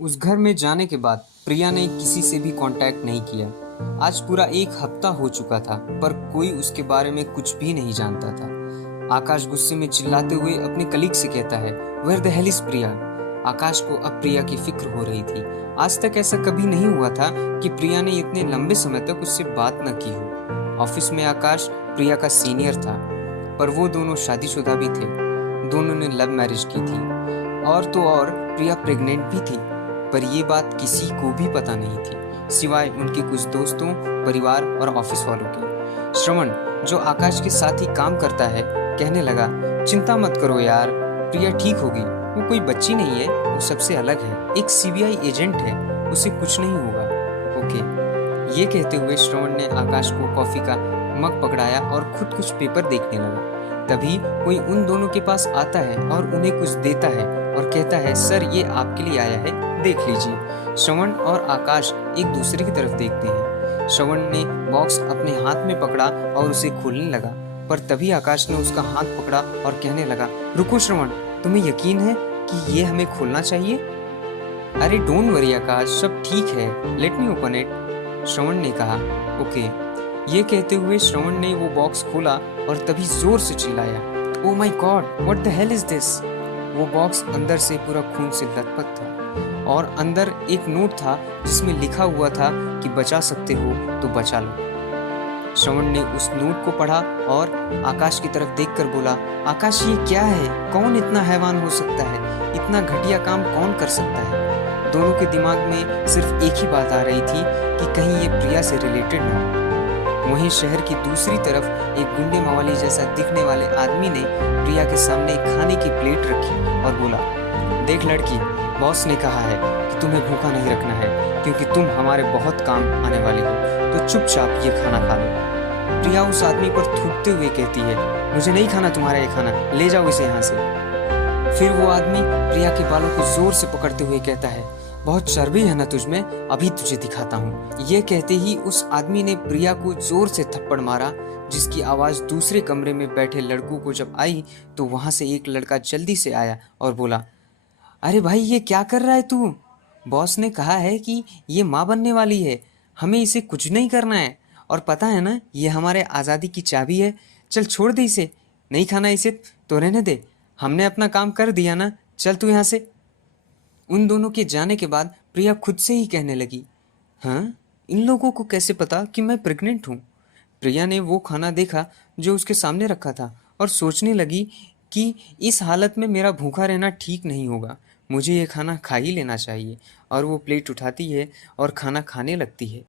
उस घर में जाने के बाद प्रिया ने किसी से भी कांटेक्ट नहीं किया। आज पूरा एक हफ्ता हो चुका था, पर कोई उसके बारे में कुछ भी नहीं जानता था। आकाश गुस्से में चिल्लाते हुए अपने कलीग से कहता है, वेयर द हेल इज प्रिया। आकाश को अब प्रिया की फिक्र हो रही थी। आज तक ऐसा कभी नहीं हुआ था कि प्रिया ने इतने लंबे समय तक उससे बात न की हो। ऑफिस में आकाश प्रिया का सीनियर था, पर वो दोनों शादीशुदा भी थे। दोनों ने लव मैरिज की थी, और तो और प्रिया प्रेग्नेंट भी थी। पर ये बात किसी को भी पता नहीं थी, सिवाय उनके कुछ दोस्तों, परिवार और ऑफिस वालों के। श्रवण, जो आकाश के साथ ही काम करता है, कहने लगा, चिंता मत करो यार, प्रिया ठीक होगी। वो कोई बच्ची नहीं है, वो सबसे अलग है, एक सीबीआई एजेंट है, उसे कुछ नहीं होगा। ओके। ये कहते हुए श्रवण ने आकाश को कॉफी का मग पकड़ाया और खुद कुछ पेपर देखने लगा। तभी कोई उन दोनों के पास आता है और उन्हें कुछ देता है और कहता है, सर ये आपके लिए आया है, देख लीजिए। श्रवण और आकाश एक दूसरे की तरफ देखते हैं। श्रवण ने बॉक्स अपने हाथ में पकड़ा और उसे खोलने लगा, पर तभी आकाश ने उसका हाथ पकड़ा और कहने लगा, रुको श्रवण, तुम्हें यकीन है कि ये हमें खोलना चाहिए? अरे डोंट वरी आकाश, सब ठीक है, लेट मी ओपन इट, श्रवण ने कहा। ओके। ये कहते हुए श्रवण ने वो बॉक्स खोला और तभी जोर से चिल्लाया, oh my God, what the hell is this. वो बॉक्स अंदर से पूरा खून से लथपथ था और अंदर एक नोट था जिसमें लिखा हुआ था कि बचा सकते हो तो बचा लो। श्रवण ने उस नोट को पढ़ा और आकाश की तरफ देखकर बोला, आकाश ये क्या है? कौन इतना हैवान हो सकता है? इतना घटिया काम कौन कर सकता है? दोनों के दिमाग में सिर्फ एक ही बात आ रही थी कि कहीं ये प्रिया से रिलेटेड ना हो। वहीं शहर की दूसरी तरफ एक गुंडे मवाली जैसा दिखने वाले आदमी ने प्रिया के सामने खाने की प्लेट रखी और बोला, देख लड़की, बॉस ने कहा है कि तुम्हें भूखा नहीं रखना है, क्योंकि तुम हमारे बहुत काम आने वाली हो, तो चुपचाप ये खाना खा लो। प्रिया उस आदमी पर थूकते हुए कहती है, मुझे नहीं खाना तुम्हारा ये खाना, ले जाओ इसे यहाँ से। फिर वो आदमी प्रिया के बालों को जोर से पकड़ते हुए कहता है, बहुत चर्बी है ना तुझमें, अभी तुझे दिखाता हूँ। ये कहते ही उस आदमी ने प्रिया को जोर से थप्पड़ मारा, जिसकी आवाज दूसरे कमरे में बैठे लड़कों को जब आई तो वहां से एक लड़का जल्दी से आया और बोला, अरे भाई ये क्या कर रहा है तू? बॉस ने कहा है कि ये माँ बनने वाली है, हमें इसे कुछ नहीं करना है, और पता है ना ये हमारे आज़ादी की चाबी है। चल छोड़ दे इसे, नहीं खाना इसे तो रहने दे, हमने अपना काम कर दिया ना, चल तू यहाँ से। उन दोनों के जाने के बाद प्रिया खुद से ही कहने लगी, हाँ, इन लोगों को कैसे पता कि मैं प्रेग्नेंट हूँ? प्रिया ने वो खाना देखा जो उसके सामने रखा था और सोचने लगी कि इस हालत में मेरा भूखा रहना ठीक नहीं होगा, मुझे ये खाना खा ही लेना चाहिए। और वो प्लेट उठाती है और खाना खाने लगती है।